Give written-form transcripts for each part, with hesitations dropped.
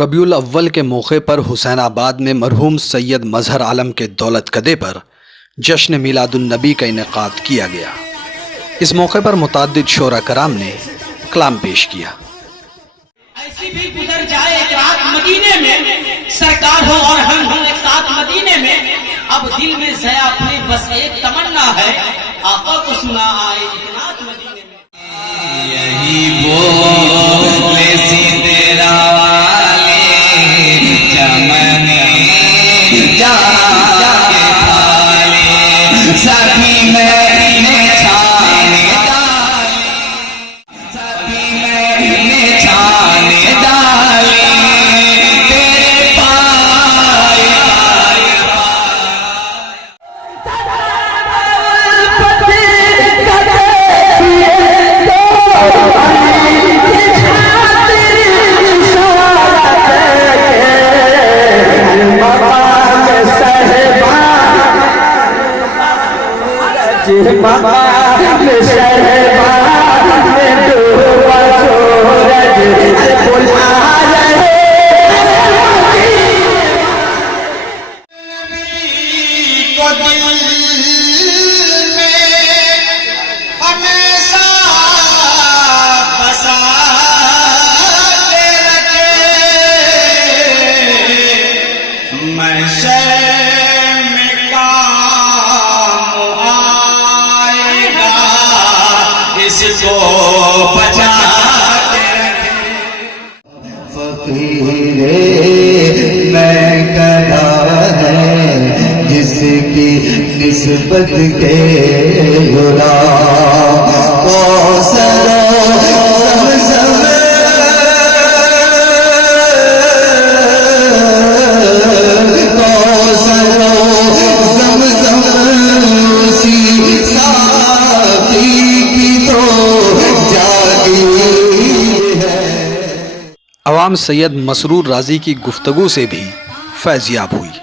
ربیع الاول کے موقع پر حسین آباد میں مرحوم سید مظہر عالم کے دولت کدے پر جشن میلاد النبی کا انعقاد کیا گیا۔ اس موقع پر متعدد شعراء کرام نے کلام پیش کیا۔ ایسی بھی گزر جائے ایک رات مدینے میں، سرکار ہو اور ہم ہوں ایک ساتھ مدینے میں، اب دل میں ضیا اپنے بس ایک تمنا ہے، آقا کو سنا آئے ایک رات مدینے میں۔ یہی بول سی تیرا والے چمن جا کے پالے سبھی میں نے چھانے ڈالے، سبھی میں نے چھانے ڈالے تیرے پائے اس کو بچا کے رکھے۔ فقیر میں کہا ہے جس کی نسبت کے غلام کوثر زمزم کوثر زمزم اسی ساقی کی تو عوام سید مسرور رازی کی گفتگو سے بھی فیضیاب ہوئی۔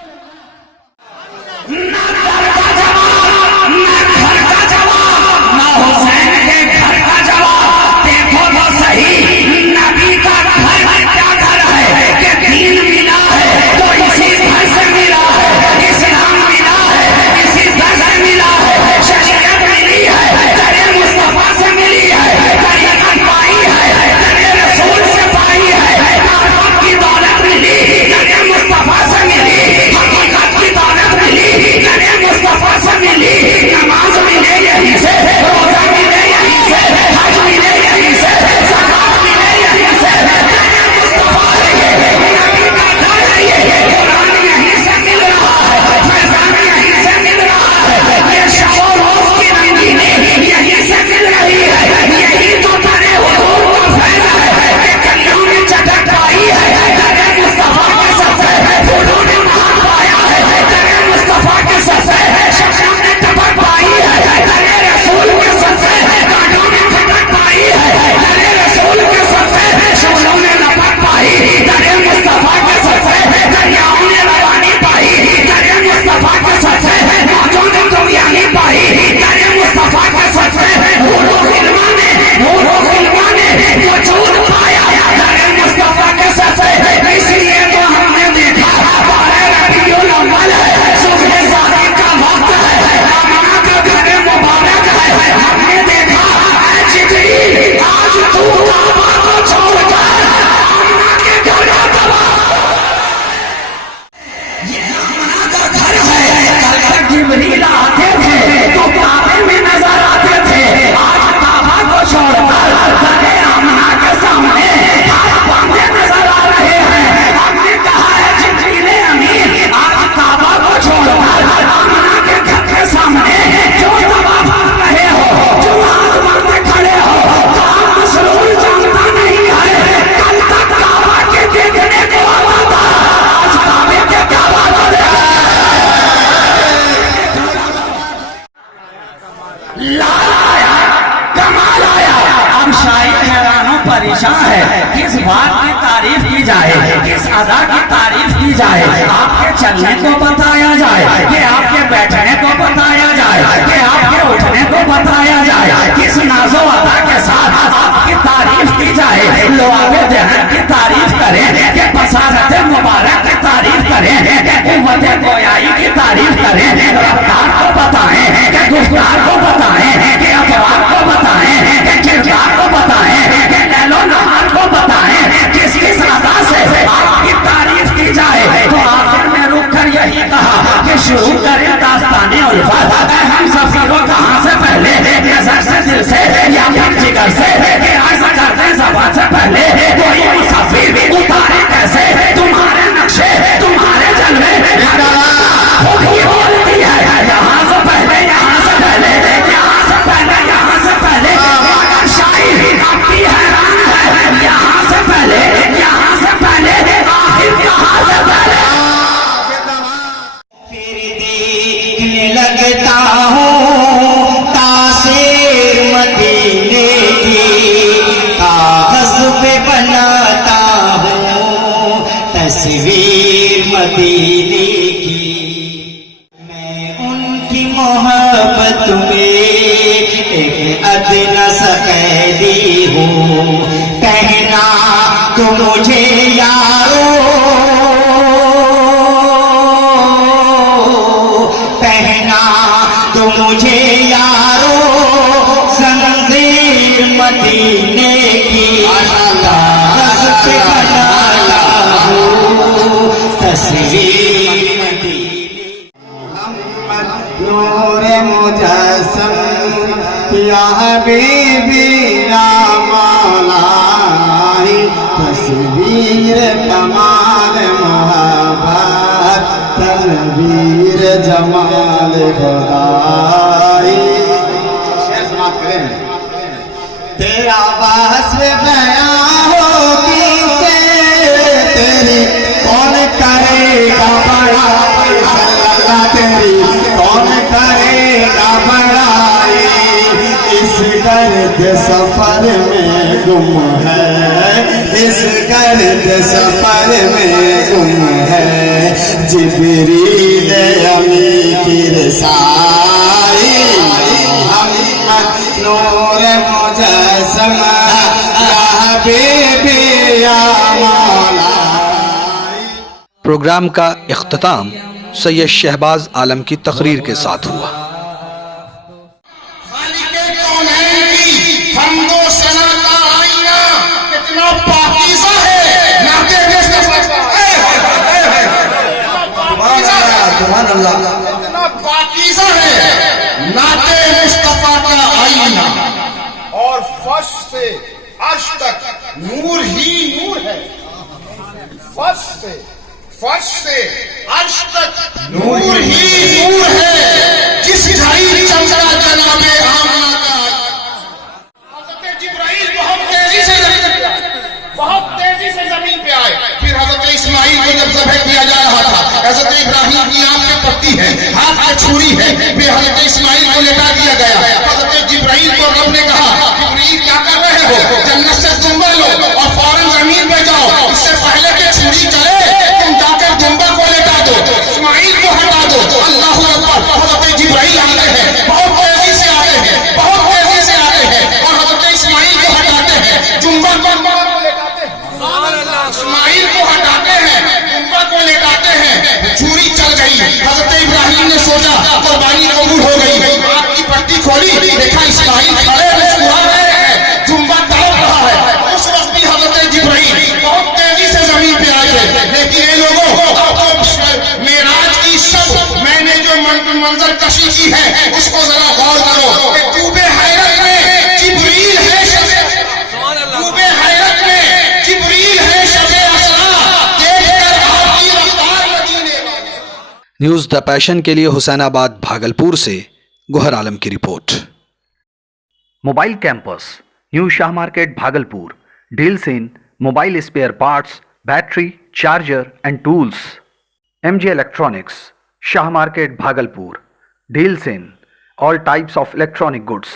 پریشان ہے کس بات کی تعریف کی جائے، کس ادا کی تعریف کی جائے، آپ کے چلنے کو بتایا جائے کہ آپ کے بیٹھنے کو بتایا جائے کہ آپ کے اٹھنے کو بتایا جائے، کس ناز و ادا کے ساتھ آپ کی تعریف کی جائے، لوگ دہن کی تعریف کریں کہ پسند मुझे गोयाई की तारीफ करें, रफ्तार को बताएं, कि गुफ्तार को बताएं, कि अतवार को बताएं, कि किरदार को बताएं, कि लैलो नहार को बताएं, किस किस अदा से आपकी तारीफ की जाए। तो आखिर में रुक कर यही कहा कि शुरू करें दास्ताने उल्फत, हम सफीरों कहाँ से पहले, नजर से, दिल से या फिर जिगर से, कि ऐसा करते ज़बान से पहले कोई मुसाफिर उतारे कैसे तुम्हारे नक्शे, तुम्हारे जलवे। खुद ही बोलती है यहाँ से पहले, यहाँ से पहले, यहाँ से पहले, यहाँ से पहले। मगर शायर अब भी हैरान है, यहाँ से पहले, यहाँ से पहले, आखिर कहाँ से पहले। फिर देखने लगता हूँ तासीर मदीने की, कागज पे बनाता हूँ तस्वीर मदीने की। मैं उनकी मोहब्बत में एक अदना सा कैदी हूँ, कहना तो मुझे यारो, कहना तो मुझे यारो जंजीर मदीने की, कागज पे बनाता हूँ तस्वीर मदीने। नूर मुजस्सम या हबीबी या मौला, तस्वीर कमाल मोहब्बत, तनवीर जमाल खुदाई। शेर समाप्त करें। तेरा वस्फ बयां हो किसे, तेरी कौन करेगा बड़ाई, सल्लल्लाह तेरी कौन करेगा बड़ाई। इस गर्द सफर में गुम है, इस गर्द सफर में गुम है, जिब्रील अमी की रसाई। मोहम्मद नूर मुजस्सम या हबीबी या मौला। प्रोग्राम का इख्तिताम सैयद शहबाज आलम की तकरीर के साथ हुआ। हमदो सना का आईना कितना पाकीज़ा है, नाते मुस्तफा का कितना पाकीज़ा है, नाते मुस्तफा का आईना। और फर्श से अर्श तक नूर ही नूर है, फर्श से अर्श तक नूर ही नूर है। जिस ढाई चमका जनाबे आमना का, जिब्राइल बहुत तेजी से जमीन पे आए। फिर हजरत इस्माइल को जब ज़बह किया जा रहा था, हजरत इब्राहिम की आंख में पट्टी है, हाथ में छुरी है, फिर हजरत इस्माइल को लेटा दिया गया। हजरत जिब्राइल को रब ने कहा, जिब्राइल क्या कर रहे हो, जन्नत से दुम्बा लो और फौरन जमीन पे जाओ, इससे पहले कि छुरी चले तुम जाकर दुम्बा को लेटा दो, इस्माइल को हटा दो। अल्लाहु अकबर। हजरत जिब्राइल आते हैं, बहुत तेजी से आते हैं, बहुत तेजी से आते हैं और हजरत इस्माइल को हटाते हैं, जुम्बा को लेटाते हैं, इस्माइल को हटाते हैं, जुम्बा को लेटाते हैं। छुरी चल गई। हजरत इब्राहिम ने सोचा कुर्बानी कबूल हो गई, आपकी पट्टी खोली, देखा इस्माइल खड़े मुस्कुरा रहे हैं, जुम्बा तड़प रहा है। उस वक्त भी हजरत जिब्राइल बहुत तेजी से जमीन पे आए थे। लेकिन ये लोगों मेराज की सब मैंने जो मंजर कशी की है उसको जरा गौर करो। तूबे हैरत में जिब्रील है, तूबे हैरत में जिब्रील है, शबे असरा देखकर आपकी रफ्तार मदीने। न्यूज़ द पैशन के लिए हुसैनाबाद भागलपुर से गोहर आलम की report. Mobile campus, new Shah market Bhagalpur, deals in mobile spare parts, battery, charger and tools. MJ Electronics, Shah Market Bhagalpur, deals in all types of electronic goods.